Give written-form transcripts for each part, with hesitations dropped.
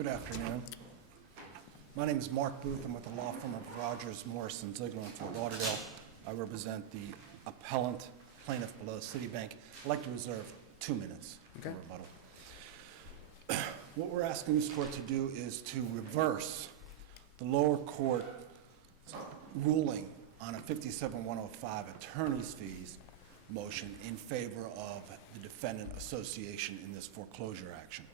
Good afternoon. My name is Mark Booth. I'm with the law firm of Rogers, Morrison, Ziegler in Fort Lauderdale. I represent the appellant plaintiff below Citibank. I'd like to reserve 2 minutes for rebuttal. What we're asking this court to do is to reverse the lower court ruling on a 57105 attorney's fees motion in favor of the defendant association in this foreclosure action.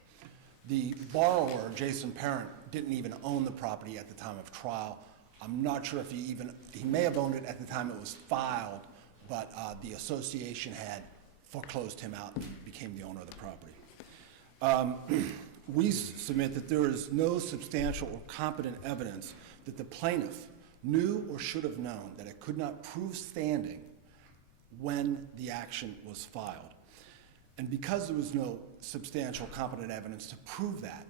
The borrower, Jason Parent, didn't even own the property at the time of trial. I'm not sure if he may have owned it at the time it was filed, but the association had foreclosed him out and became the owner of the property. We submit that there is no substantial or competent evidence that the plaintiff knew or should have known that it could not prove standing when the action was filed. And because there was no substantial competent evidence to prove that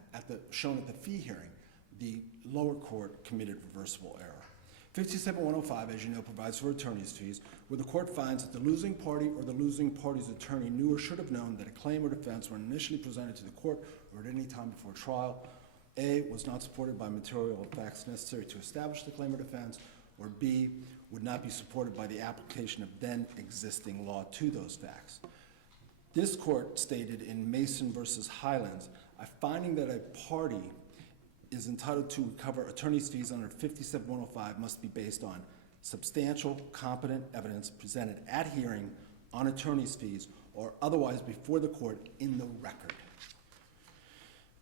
shown at the fee hearing, the lower court committed reversible error. 57105, as you know, provides for attorney's fees where the court finds that the losing party or the losing party's attorney knew or should have known that a claim or defense when initially presented to the court or at any time before trial, A, was not supported by material facts necessary to establish the claim or defense, or B, would not be supported by the application of then existing law to those facts. This court stated in Mason versus Highlands, a finding that a party is entitled to recover attorney's fees under 57105 must be based on substantial, competent evidence presented at hearing on attorney's fees or otherwise before the court in the record.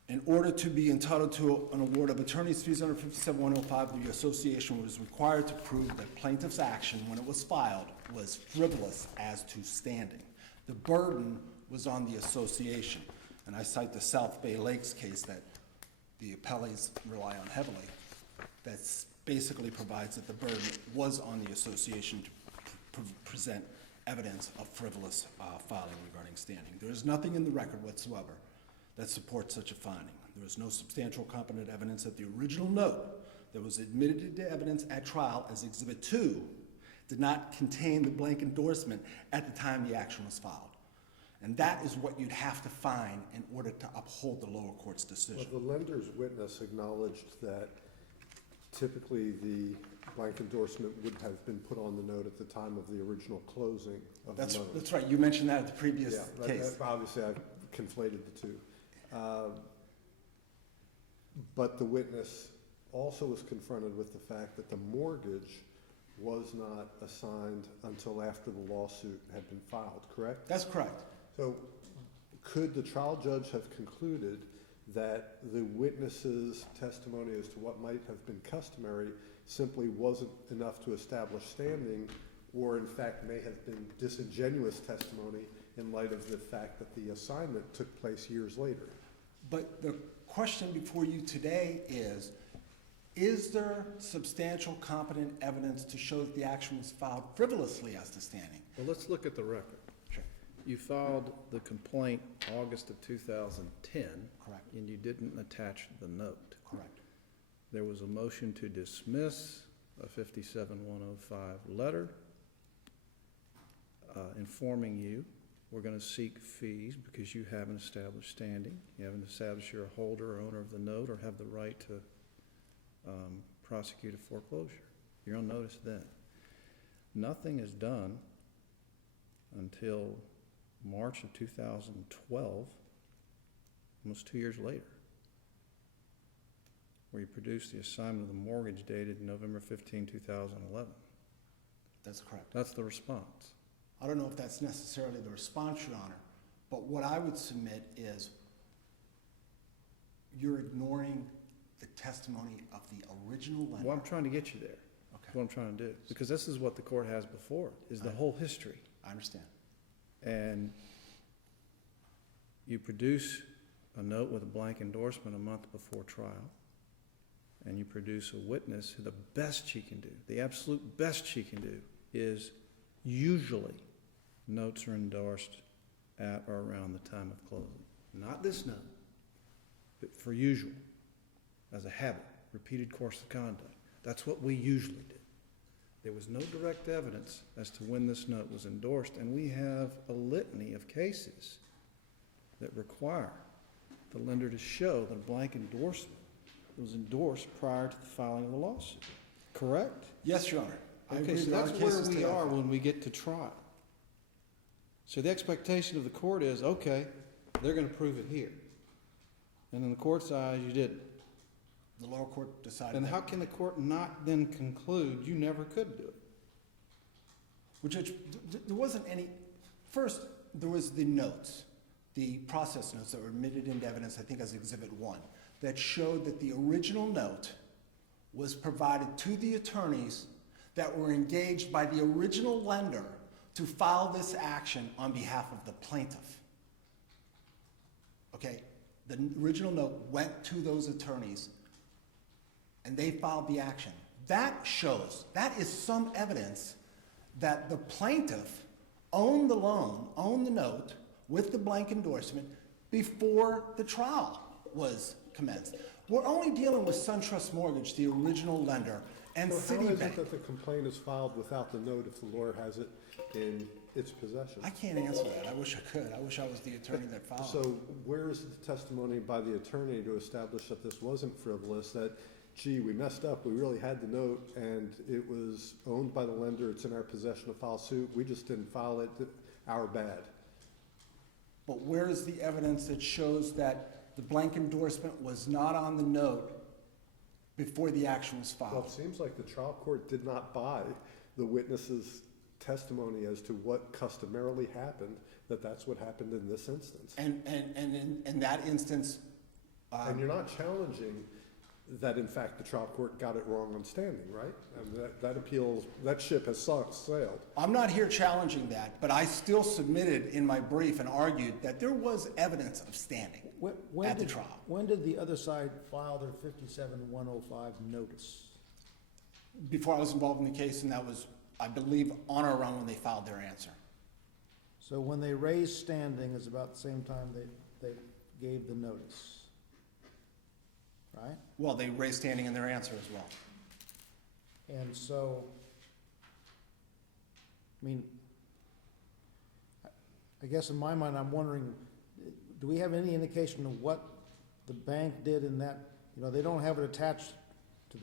In order to be entitled to an award of attorney's fees under 57105, the association was required to prove that plaintiff's action when it was filed was frivolous as to standing. The burden was on the association, and I cite the South Bay Lakes case that the appellees rely on heavily, that basically provides that the burden was on the association to present evidence of frivolous filing regarding standing. There is nothing in the record whatsoever that supports such a finding. There is no substantial competent evidence that the original note that was admitted into evidence at trial as Exhibit 2 did not contain the blank endorsement at the time the action was filed. And that is what you'd have to find in order to uphold the lower court's decision. Well, the lender's witness acknowledged that typically the blank endorsement would have been put on the note at the time of the original closing of the note. That's right. You mentioned that at the previous case. Obviously, I conflated the two. But the witness also was confronted with the fact that the mortgage was not assigned until after the lawsuit had been filed, correct? That's correct. So could the trial judge have concluded that the witness's testimony as to what might have been customary simply wasn't enough to establish standing, or in fact may have been disingenuous testimony in light of the fact that the assignment took place years later? But the question before you today is there substantial competent evidence to show that the action was filed frivolously as to standing? Well, let's look at the record. Sure. You filed the complaint August of 2010. Correct. And you didn't attach the note. Correct. There was a motion to dismiss a 57105 letter informing you we're going to seek fees because you haven't established standing. You haven't established you're a holder or owner of the note or have the right to prosecute a foreclosure. You're on notice then. Nothing is done until March of 2012, almost 2 years later, where you produce the assignment of the mortgage dated November 15, 2011. That's correct. That's the response. I don't know if that's necessarily the response, Your Honor, but what I would submit is you're ignoring the testimony of the original lender. Well, I'm trying to get you there. Okay. That's what I'm trying to do. Because this is what the court has before it, is the whole history. I understand. And you produce a note with a blank endorsement a month before trial, and you produce a witness who the best she can do, the absolute best she can do, is usually notes are endorsed at or around the time of closing. Not this note, but for usual, as a habit, repeated course of conduct. That's what we usually do. There was no direct evidence as to when this note was endorsed, and we have a litany of cases that require the lender to show that a blank endorsement was endorsed prior to the filing of the lawsuit, correct? Yes, Your Honor. I Okay, agree so with our that's where cases we to are that. when we get to trial. So the expectation of the court is, okay, they're gonna prove it here. And in the court's eyes, you didn't. The lower court decided And that. how can the court not then conclude you never could do it? Well, Judge, there wasn't any, first, there was the notes, the process notes that were admitted into evidence, I think as Exhibit 1, that showed that the original note was provided to the attorneys that were engaged by the original lender to file this action on behalf of the plaintiff. Okay, the original note went to those attorneys and they filed the action. That shows, that is some evidence that the plaintiff owned the loan, owned the note with the blank endorsement before the trial was commenced. We're only dealing with SunTrust Mortgage, the original lender, and So how is it Citibank. that the complaint is filed without the note if the lawyer has it in its possession? I can't answer that. I wish I could. I wish I was the attorney that filed. So where is the testimony by the attorney to establish that this wasn't frivolous, that, gee, we messed up, we really had the note, and it was owned by the lender, it's in our possession to file suit, we just didn't file it, our bad? But where is the evidence that shows that the blank endorsement was not on the note before the action was Well, filed? it seems like the trial court did not buy the witness's testimony as to what customarily happened, that that's what happened in this instance. And in that instance, And you're not challenging that, in fact, the trial court got it wrong on standing, right? And that appeals, that ship has sailed. I'm not here challenging that, but I still submitted in my brief and argued that there was evidence of standing at the trial. When did the other side file their 57-105 notice? Before I was involved in the case, and that was, I believe, on or around when they filed their answer. So when they raised standing is about the same time they gave the notice, right? Well, they raised standing in their answer as well. And so, I mean, I guess in my mind, I'm wondering, do we have any indication of what the bank did in that? You know, they don't have it attached to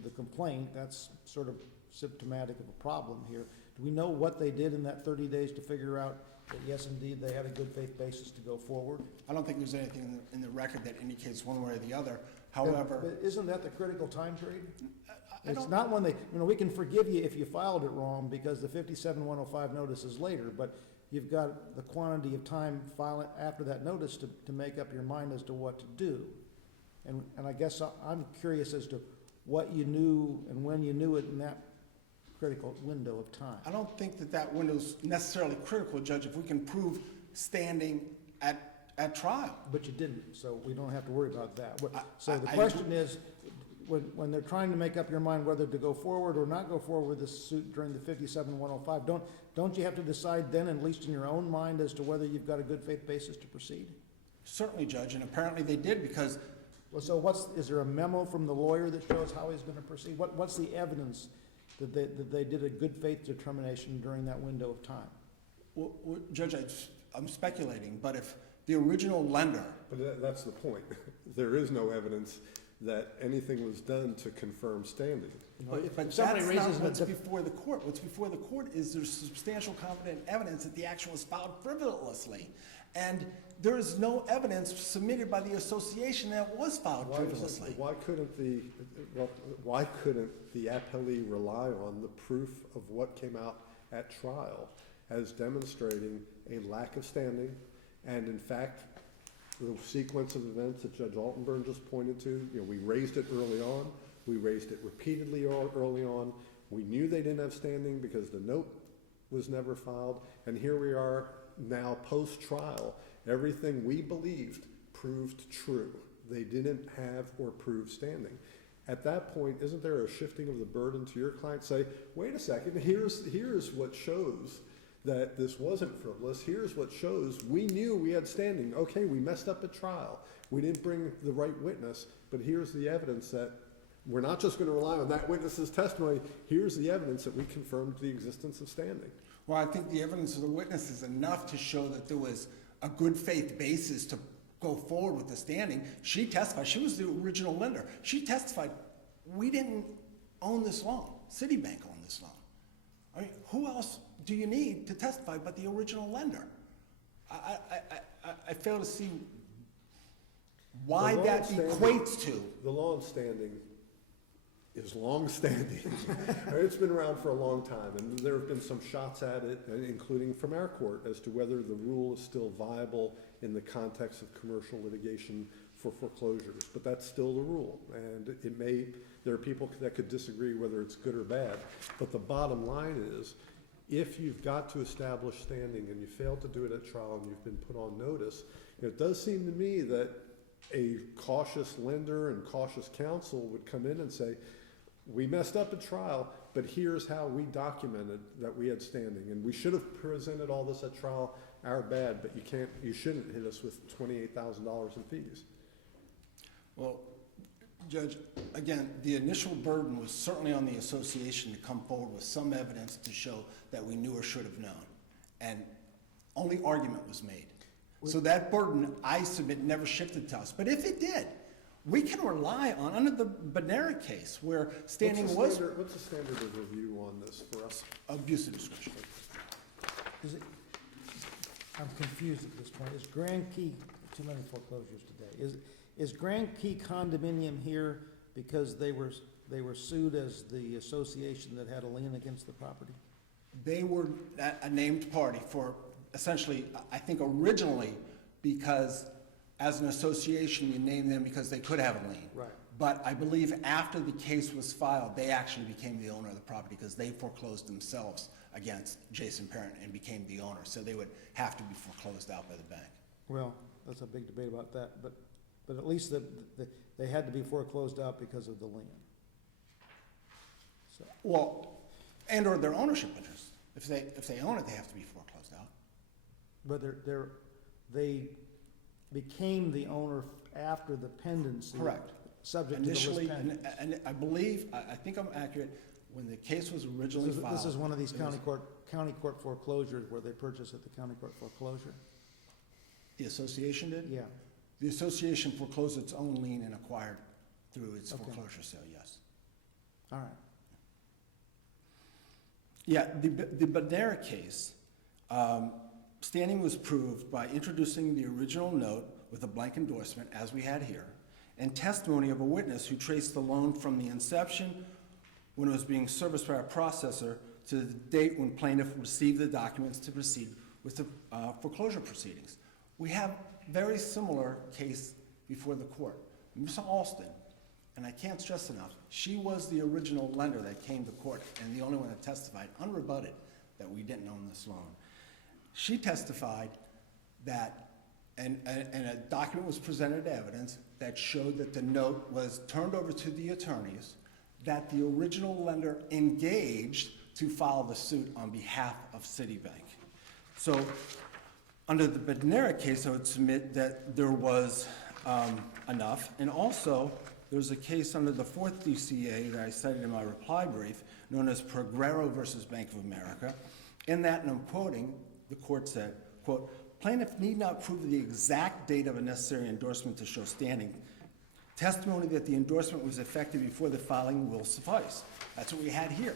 the complaint. That's sort of symptomatic of a problem here. Do we know what they did in that 30 days to figure out that yes, indeed, they had a good faith basis to go forward? I don't think there's anything in the record that indicates one way or the other. However, But isn't that the critical time period? I It's don't, not when they, you know, we can forgive you if you filed it wrong because the 57-105 notice is later, but you've got the quantity of time filing after that notice to make up your mind as to what to do. And I guess I'm curious as to what you knew and when you knew it in that critical window of time. I don't think that that window's necessarily critical, Judge, if we can prove standing at trial. But you didn't, so we don't have to worry about that. So the I question is, when they're trying to make up your mind whether to go forward or not go forward with this suit during the 57-105, don't you have to decide then, at least in your own mind, as to whether you've got a good faith basis to proceed? Certainly, Judge, and apparently they did because Well, so is there a memo from the lawyer that shows how he's gonna proceed? What's the evidence that they did a good faith determination during that window of time? well, Judge, I'm speculating, but if the original lender, But that's the point. There is no evidence that anything was done to confirm standing. but If that's somebody not raises what's the, before the court. What's before the court is there's substantial competent evidence that the action was filed frivolously. And there is no evidence submitted by the association that it was filed frivolously. Why couldn't the appellee rely on the proof of what came out at trial as demonstrating a lack of standing? And in fact, the sequence of events that Judge Altenburn just pointed to, you know, we raised it early on, we raised it repeatedly early on, we knew they didn't have standing because the note was never filed, and here we are now post-trial. Everything we believed proved true. They didn't have or prove standing. At that point, isn't there a shifting of the burden to your client? Say, wait a second, here's what shows that this wasn't frivolous. Here's what shows we knew we had standing. Okay, we messed up at trial. We didn't bring the right witness, but here's the evidence that we're not just going to rely on that witness's testimony. Here's the evidence that we confirmed the existence of standing. Well, I think the evidence of the witness is enough to show that there was a good faith basis to go forward with the standing. She testified, she was the original lender. She testified, we didn't own this loan. Citibank owned this loan. I mean, who else do you need to testify but the original lender? I fail to see why The that long-standing- equates to. The long-standing is long-standing. It's been around for a long time, and there have been some shots at it, including from our court, as to whether the rule is still viable in the context of commercial litigation for foreclosures. But that's still the rule, and there are people that could disagree whether it's good or bad. But the bottom line is, if you've got to establish standing and you fail to do it at trial and you've been put on notice, it does seem to me that a cautious lender and cautious counsel would come in and say, we messed up at trial, but here's how we documented that we had standing. And we should have presented all this at trial, our bad, but you shouldn't hit us with $28,000 in fees. Well, Judge, again, the initial burden was certainly on the association to come forward with some evidence to show that we knew or should have known. And only argument was made. So that burden, I submit, never shifted to us. But if it did, we can rely on, under the Weidner case, where standing was What's the standard of review on this for us? abuse of discretion. I'm confused at this point. Is Grand Key, too many foreclosures today, is Grand Key Condominium here because they were sued as the association that had a lien against the property? They were a named party for essentially, I think originally, because as an association, you named them because they could have a lien. Right. But I believe after the case was filed, they actually became the owner of the property because they foreclosed themselves against Jason Parent and became the owner. So they would have to be foreclosed out by the bank. Well, that's a big debate about that, but at least they had to be foreclosed out because of the lien. So, Well, and or their ownership interest. If they own it, they have to be foreclosed out. but they became the owner after the pendency. Correct. Subject to the list Initially, pending. and I believe, I think I'm accurate, when the case was originally filed. This is one of these it was- county court foreclosures where they purchase at the county court foreclosure? The association did? Yeah, The association foreclosed its own lien and acquired through its Okay. foreclosure sale, yes. all right. Yeah, the Weidner case, standing was proved by introducing the original note with a blank endorsement, as we had here, and testimony of a witness who traced the loan from the inception, when it was being serviced by a processor, to the date when plaintiff received the documents to proceed with the foreclosure proceedings. We have very similar case before the court. Ms. Alston, and I can't stress enough, she was the original lender that came to court and the only one that testified, unrebutted, that we didn't own this loan. She testified that, and a document was presented as evidence that showed that the note was turned over to the attorneys, that the original lender engaged to file the suit on behalf of Citibank. So under the Weidner case, I would submit that there was enough. And also, there's a case under the 4th DCA that I cited in my reply brief, known as Progrero versus Bank of America. In that, and I'm quoting, the court said, quote, plaintiff need not prove the exact date of a necessary endorsement to show standing. Testimony that the endorsement was effective before the filing will suffice. That's what we had here.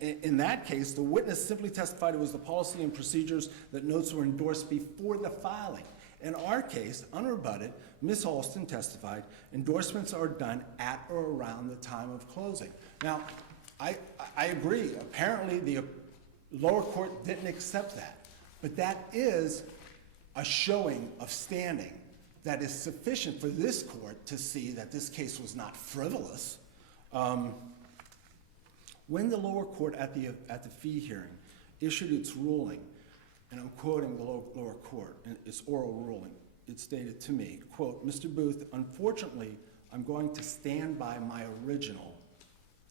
In that case, the witness simply testified it was the policy and procedures that notes were endorsed before the filing. In our case, unrebutted, Ms. Alston testified endorsements are done at or around the time of closing. Now, I agree. Apparently, the lower court didn't accept that. But that is a showing of standing that is sufficient for this court to see that this case was not frivolous. When the lower court at the fee hearing issued its ruling, and I'm quoting the lower court, and its oral ruling, it stated to me, quote, Mr. Booth, unfortunately, I'm going to stand by my original.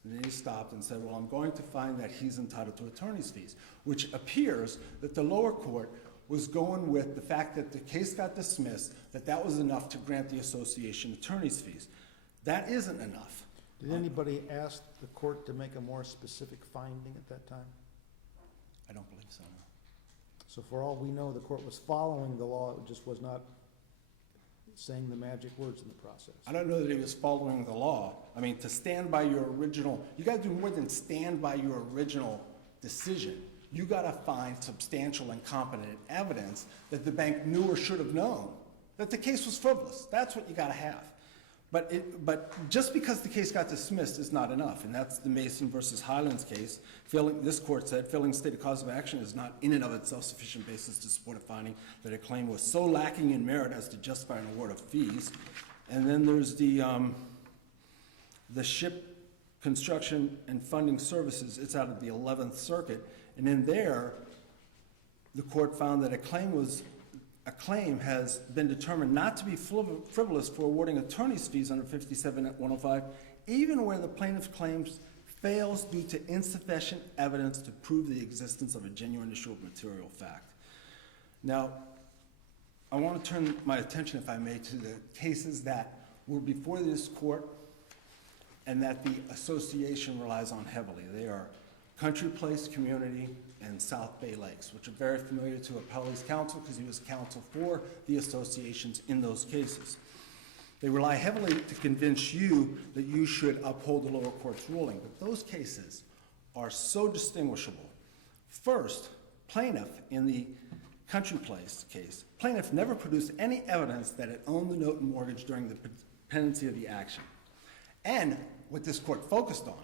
And then he stopped and said, well, I'm going to find that he's entitled to attorney's fees, which appears that the lower court was going with the fact that the case got dismissed, that was enough to grant the association attorney's fees. That isn't enough. Did anybody ask the court to make a more specific finding at that time? I don't believe so, no. So for all we know, the court was following the law, it just was not saying the magic words in the process. I don't know that he was following the law. I mean, to stand by your original, you gotta do more than stand by your original decision. You gotta find substantial and competent evidence that the bank knew or should have known that the case was frivolous. That's what you gotta have. But just because the case got dismissed is not enough, and that's the Mason versus Highlands case. This court said, failing to state a cause of action is not in and of itself sufficient basis to support a finding that a claim was so lacking in merit as to justify an award of fees. And then there's the Ship Construction and Funding Services. It's out of the 11th Circuit, and in there, the court found that a claim has been determined not to be frivolous for awarding attorney's fees under 57-105, even where the plaintiff's claims fails due to insufficient evidence to prove the existence of a genuine issue of material fact. Now, I want to turn my attention, if I may, to the cases that were before this court and that the association relies on heavily. They are Country Place Community and South Bay Lakes, which are very familiar to Appellee's counsel because he was counsel for the associations in those cases. They rely heavily to convince you that you should uphold the lower court's ruling, but those cases are so distinguishable. First, plaintiff in the Country Place case, plaintiff never produced any evidence that it owned the note and mortgage during the pendency of the action. And what this court focused on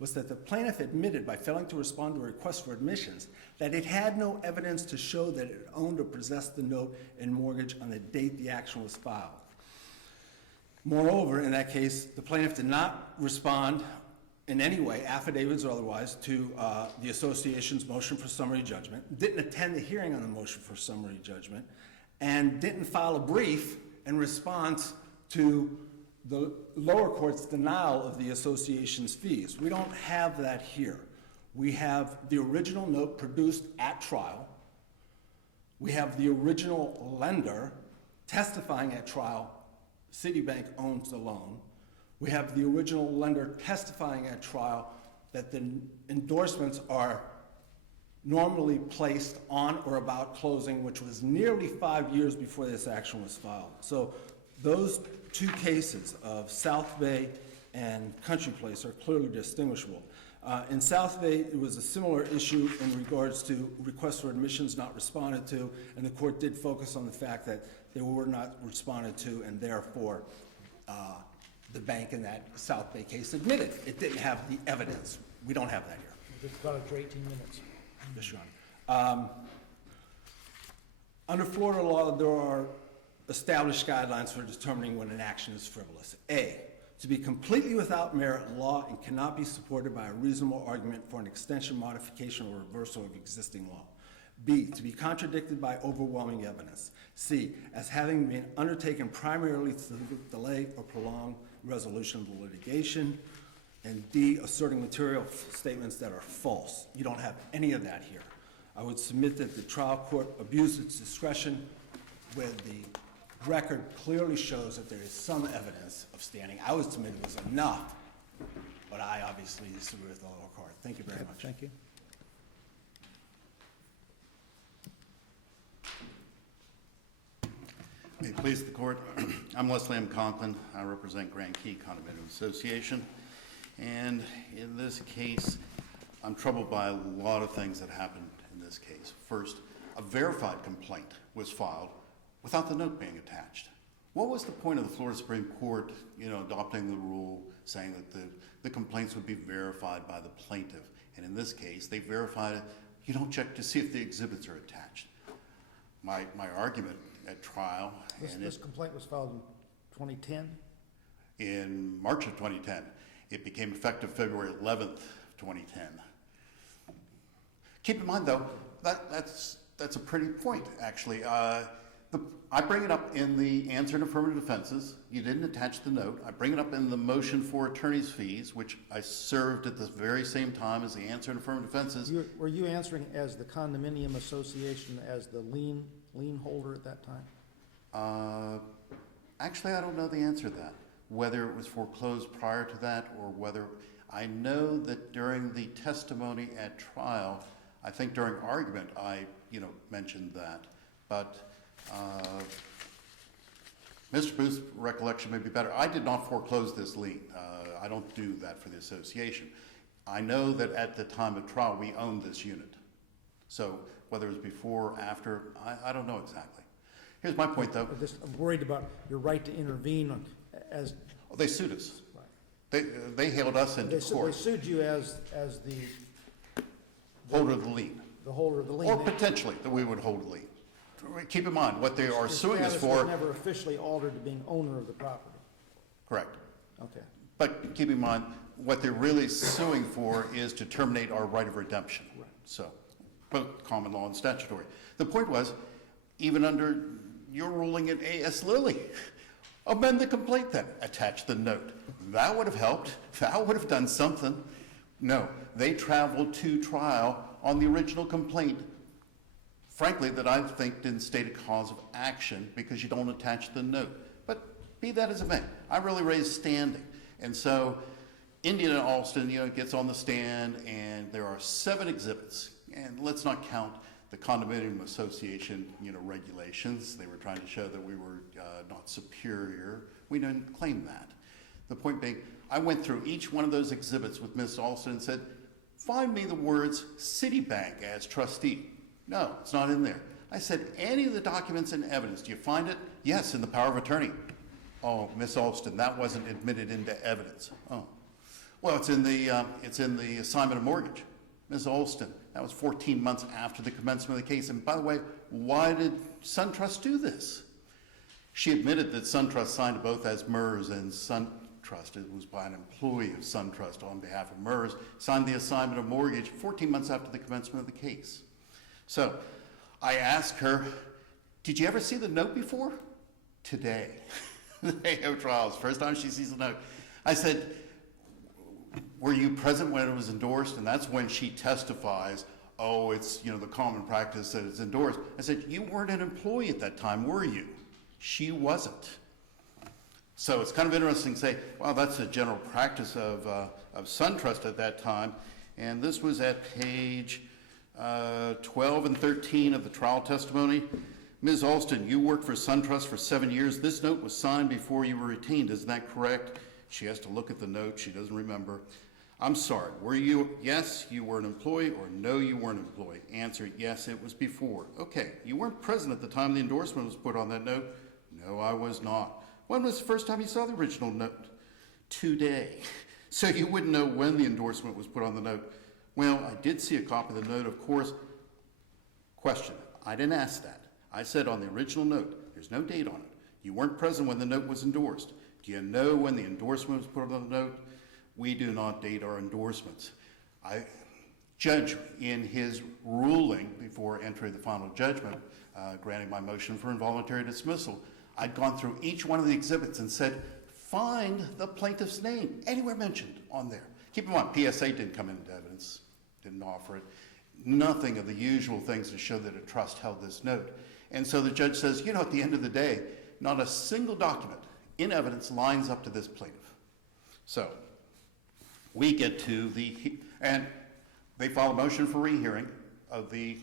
was that the plaintiff admitted by failing to respond to a request for admissions that it had no evidence to show that it owned or possessed the note and mortgage on the date the action was filed. Moreover, in that case, the plaintiff did not respond in any way, affidavits or otherwise, to the association's motion for summary judgment, didn't attend the hearing on the motion for summary judgment, and didn't file a brief in response to the lower court's denial of the association's fees. We don't have that here. We have the original note produced at trial. We have the original lender testifying at trial, Citibank owns the loan. We have the original lender testifying at trial that the endorsements are normally placed on or about closing, which was nearly 5 years before this action was filed. So those two cases of South Bay and Country Place are clearly distinguishable. In South Bay, it was a similar issue in regards to requests for admissions not responded to, and the court did focus on the fact that they were not responded to, and therefore the bank in that South Bay case admitted it didn't have the evidence. We don't have that here. We've got it for 18 minutes. Yes, Your Honor. Under Florida law, there are established guidelines for determining when an action is frivolous. A, to be completely without merit in law and cannot be supported by a reasonable argument for an extension, modification, or reversal of existing law. B, to be contradicted by overwhelming evidence. C, as having been undertaken primarily to delay or prolong resolution of the litigation. And D, asserting material statements that are false. You don't have any of that here. I would submit that the trial court abused its discretion where the record clearly shows that there is some evidence of standing. I would submit it was enough, but I obviously disagree with the lower court. Thank you very much. Thank you. May it please the court. I'm Leslie M. Conklin. I represent Grand Key Condominium Association. And in this case, I'm troubled by a lot of things that happened in this case. First, a verified complaint was filed without the note being attached. What was the point of the Florida Supreme Court, adopting the rule saying that the complaints would be verified by the plaintiff? And in this case, they verified it. You don't check to see if the exhibits are attached. My argument at trial. This complaint was filed in 2010? In March of 2010. It became effective February 11th, 2010. Keep in mind, though, that's a pretty point, actually. I bring it up in the answer and affirmative defenses. You didn't attach the note. I bring it up in the motion for attorney's fees, which I served at the very same time as the answer and affirmative defenses. Were you answering as the condominium association, as the lien holder at that time? Actually, I don't know the answer to that, whether it was foreclosed prior to that or whether. I know that during the testimony at trial, I think during argument, I mentioned that. But Mr. Booth's recollection may be better. I did not foreclose this lien. I don't do that for the association. I know that at the time of trial, we owned this unit. So whether it was before or after, I don't know exactly. Here's my point, though. I'm worried about your right to intervene as. Oh, they sued us. Right. They hailed us into They court, sued you as the holder of the lien. the holder of the lien. Or potentially that we would hold a lien. Keep in mind, what they are Your suing us status for. was never officially altered to being owner of the property. Correct. Okay. But keep in mind, what they're really suing for is to terminate our right of redemption. Right. So, both common law and statutory. The point was, even under your ruling at A.S. Lilly, amend the complaint then, attach the note. That would have helped. That would have done something. No, they traveled to trial on the original complaint, frankly, that I think didn't state a cause of action because you don't attach the note. But be that as it may, I really raised standing. And so Indian and Alston, gets on the stand, and there are 7 exhibits. And let's not count the Condominium Association, regulations. They were trying to show that we were not superior. We didn't claim that. The point being, I went through each one of those exhibits with Ms. Alston and said, find me the words Citibank as trustee. No, it's not in there. I said, any of the documents and evidence, do you find it? Yes, in the power of attorney. Oh, Ms. Alston, that wasn't admitted into evidence. Oh, well, it's in the assignment of mortgage. Ms. Alston, that was 14 months after the commencement of the case. And by the way, why did SunTrust do this? She admitted that SunTrust signed both as MERS and SunTrust. It was by an employee of SunTrust on behalf of MERS, signed the assignment of mortgage 14 months after the commencement of the case. So I asked her, did you ever see the note before? Today. The day of trials, first time she sees the note. I said, were you present when it was endorsed? And that's when she testifies, oh, it's the common practice that it's endorsed. I said, you weren't an employee at that time, were you? She wasn't. So it's kind of interesting to say, well, that's a general practice of SunTrust at that time. And this was at page 12 and 13 of the trial testimony. Ms. Alston, you worked for SunTrust for 7 years. This note was signed before you were retained. Isn't that correct? She has to look at the note. She doesn't remember. I'm sorry. Were you, yes, you were an employee, or no, you weren't an employee? Answer, yes, it was before. Okay. You weren't present at the time the endorsement was put on that note? No, I was not. When was the first time you saw the original note? Today. So you wouldn't know when the endorsement was put on the note. Well, I did see a copy of the note, of course. Question, I didn't ask that. I said on the original note, there's no date on it. You weren't present when the note was endorsed. Do you know when the endorsement was put on the note? We do not date our endorsements. Judge, in his ruling before entering the final judgment, granting my motion for involuntary dismissal, I'd gone through each one of the exhibits and said, find the plaintiff's name anywhere mentioned on there. Keep in mind, PSA didn't come into evidence, didn't offer it. Nothing of the usual things to show that a trust held this note. And so the judge says, at the end of the day, not a single document in evidence lines up to this plaintiff. So we get to and they file a motion for rehearing of the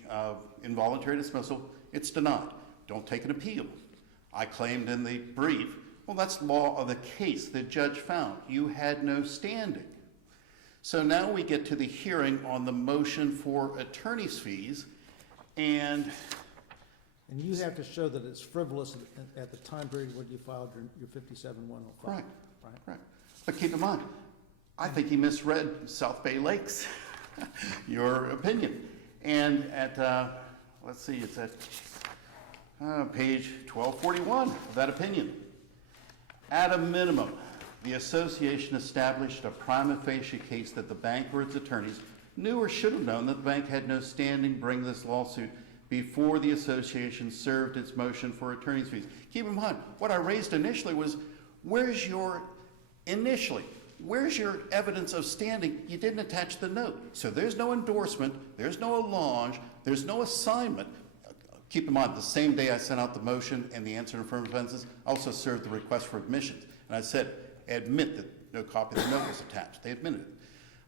involuntary dismissal. It's denied. Don't take an appeal. I claimed in the brief, well, that's law of the case. The judge found you had no standing. So now we get to the hearing on the motion for attorney's fees, and you have to show that it's frivolous at the time period when you filed your 57105. Correct. Correct. But keep in mind, I think he misread South Bay Lakes, your opinion. And at, let's see, it's at page 1241 of that opinion. At a minimum, the association established a prima facie case that the bank or its attorneys knew or should have known that the bank had no standing to bring this lawsuit before the association served its motion for attorney's fees. Keep in mind, what I raised initially was, where's your evidence of standing? You didn't attach the note. So there's no endorsement, there's no allonge, there's no assignment. Keep in mind, the same day I sent out the motion and the answer to affirmative defenses, I also served the request for admissions. And I said, admit that no copy of the note was attached. They admitted it.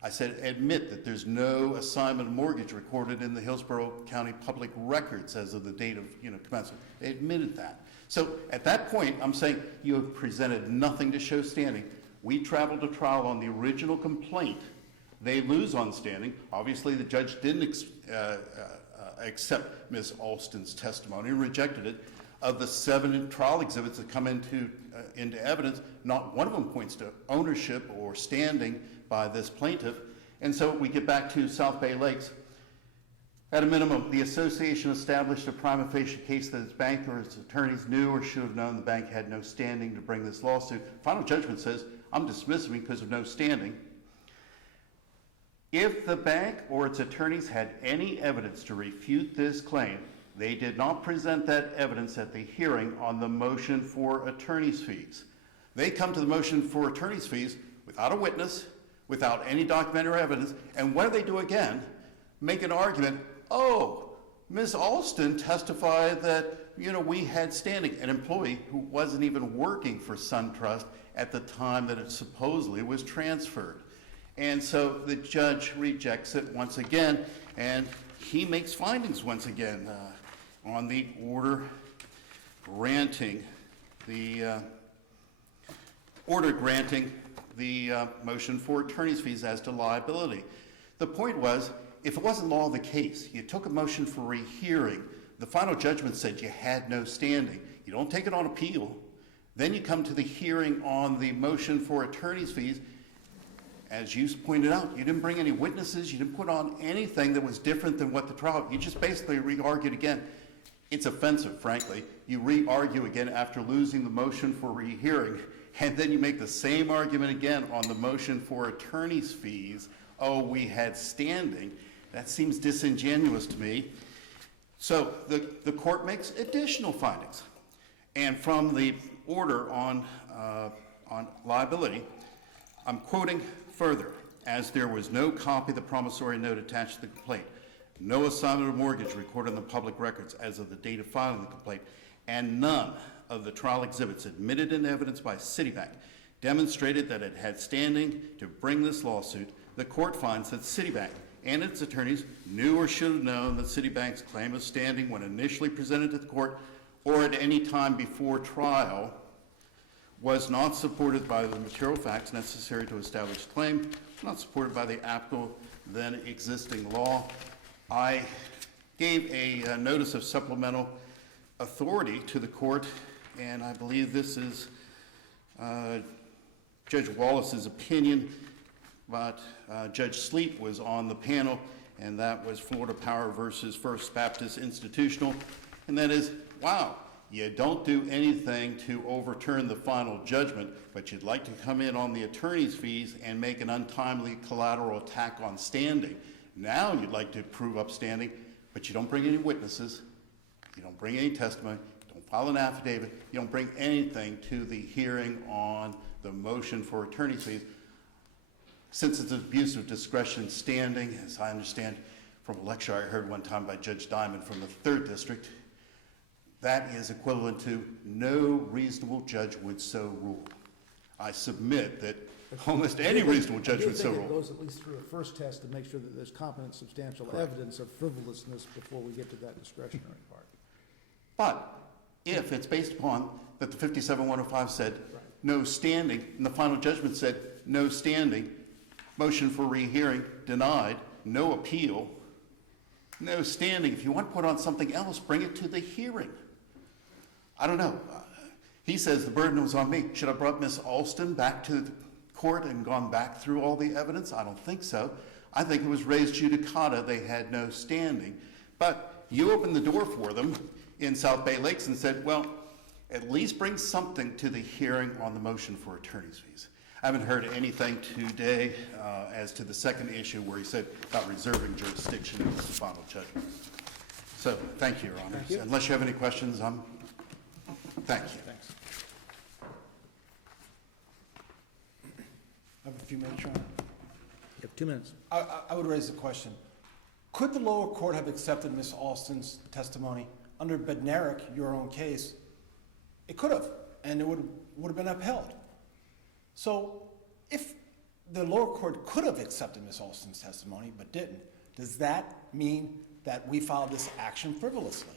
I said, admit that there's no assignment of mortgage recorded in the Hillsborough County Public Records as of the date of, commencement. They admitted that. So at that point, I'm saying you have presented nothing to show standing. We traveled to trial on the original complaint. They lose on standing. Obviously, the judge didn't accept Ms. Alston's testimony and rejected it. Of the 7 trial exhibits that come into evidence, not one of them points to ownership or standing by this plaintiff. And so we get back to South Bay Lakes. At a minimum, the association established a prima facie case that its bank or its attorneys knew or should have known the bank had no standing to bring this lawsuit. Final judgment says, I'm dismissing because of no standing. If the bank or its attorneys had any evidence to refute this claim, they did not present that evidence at the hearing on the motion for attorney's fees. They come to the motion for attorney's fees without a witness, without any documentary evidence, and what do they do again? Make an argument, oh, Ms. Alston testified that, we had standing, an employee who wasn't even working for SunTrust at the time that it supposedly was transferred. And so the judge rejects it once again, and he makes findings once again on the order granting the motion for attorney's fees as to liability. The point was, if it wasn't law of the case, you took a motion for rehearing, the final judgment said you had no standing. You don't take it on appeal. Then you come to the hearing on the motion for attorney's fees. As you pointed out, you didn't bring any witnesses, you didn't put on anything that was different than what the trial, you just basically re-argued again. It's offensive, frankly. You re-argue again after losing the motion for rehearing, and then you make the same argument again on the motion for attorney's fees. Oh, we had standing. That seems disingenuous to me. So the court makes additional findings. And from the order on liability, I'm quoting further, as there was no copy of the promissory note attached to the complaint, no assignment of mortgage recorded in the public records as of the date of filing the complaint, and none of the trial exhibits admitted in evidence by Citibank demonstrated that it had standing to bring this lawsuit, the court finds that Citibank and its attorneys knew or should have known that Citibank's claim of standing when initially presented to the court or at any time before trial was not supported by the material facts necessary to establish claim, not supported by the applicable then existing law. I gave a notice of supplemental authority to the court, and I believe this is Judge Wallace's opinion, but Judge Sleep was on the panel, and that was Florida Power versus First Baptist Institutional, and that is, wow, you don't do anything to overturn the final judgment, but you'd like to come in on the attorney's fees and make an untimely collateral attack on standing. Now you'd like to prove up standing, but you don't bring any witnesses, you don't bring any testimony, you don't file an affidavit, you don't bring anything to the hearing on the motion for attorney's fees. Since it's an abuse of discretion standing, as I understand from a lecture I heard one time by Judge Diamond from the 3rd District, that is equivalent to no reasonable judge would so rule. I submit that almost any reasonable judge would so rule. I think it goes at least through a first test to make sure that there's competent, substantial evidence of frivolousness before we get to that discretionary part. But if it's based upon that the 57-105 said no standing, and the final judgment said no standing, motion for rehearing denied, no appeal, no standing. If you want to put on something else, bring it to the hearing. I don't know. He says the burden was on me. Should I have brought Ms. Alston back to the court and gone back through all the evidence? I don't think so. I think it was raised judicata. They had no standing. But you opened the door for them in South Bay Lakes and said, well, at least bring something to the hearing on the motion for attorney's fees. I haven't heard anything today as to the second issue where he said about reserving jurisdiction in the final judgment. So thank you, Your Honor. Unless you have any questions, thank you. Thanks. I have a few minutes, Your Honor. You have 2 minutes. I would raise the question. Could the lower court have accepted Ms. Alston's testimony? Under Bednarik, your own case, it could have, and it would have been upheld. So if the lower court could have accepted Ms. Olson's testimony, but didn't. Does that mean that we filed this action frivolously?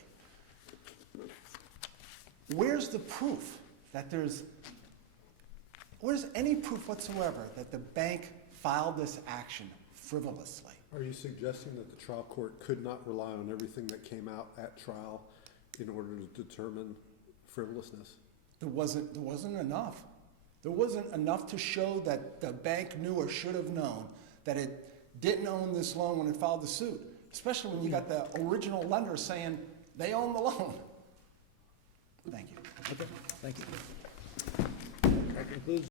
Where's the proof that where's any proof whatsoever that the bank filed this action frivolously? Are you suggesting that the trial court could not rely on everything that came out at trial in order to determine frivolousness? There wasn't enough. There wasn't enough to show that the bank knew or should have known that it didn't own this loan when it filed the suit, especially when you got the original lender saying they own the loan. Thank you. Okay, thank you. That concludes